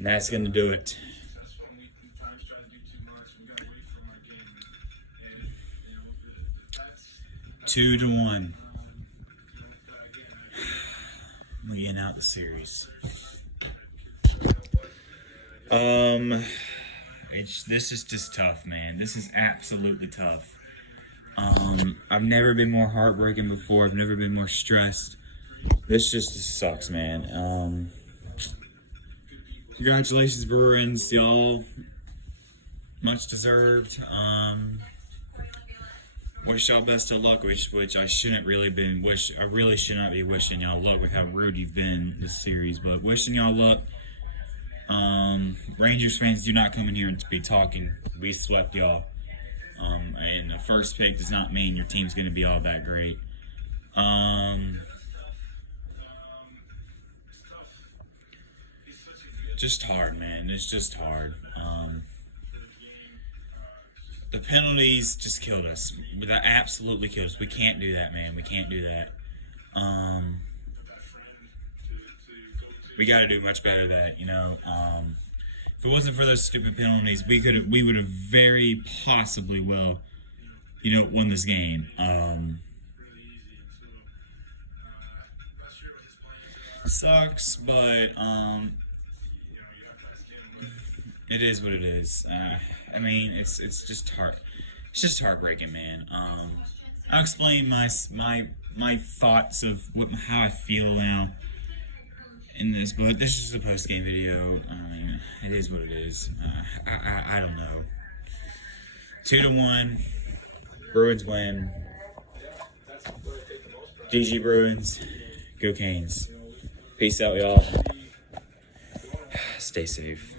And that's going to do it. 2-1. We're getting out the series. This is just tough, man. This is absolutely tough. I've never been more heartbroken before. I've never been more stressed. This just sucks, man. Congratulations, Bruins. Y'all, much deserved. Wish y'all best of luck, which I shouldn't really been I really should not be wishing y'all luck with how rude you've been this series, but wishing y'all luck. Rangers fans, do not come in here and be talking. We swept y'all. And the first pick does not mean your team's going to be all that great. Just hard, man. It's just hard. The penalties just killed us. That absolutely killed us. We can't do that, man. We can't do that. We got to do much better than that, you know. If it wasn't for those stupid penalties, we would have very possibly won this game. Sucks, but it is what it is. I mean, it's just hard. It's just heartbreaking, man. I'll explain my thoughts of how I feel now in this, but this is a post-game video. I mean, it is what it is. I don't know. 2-1. Bruins win. GG Bruins. Go Canes. Peace out, y'all. Stay safe.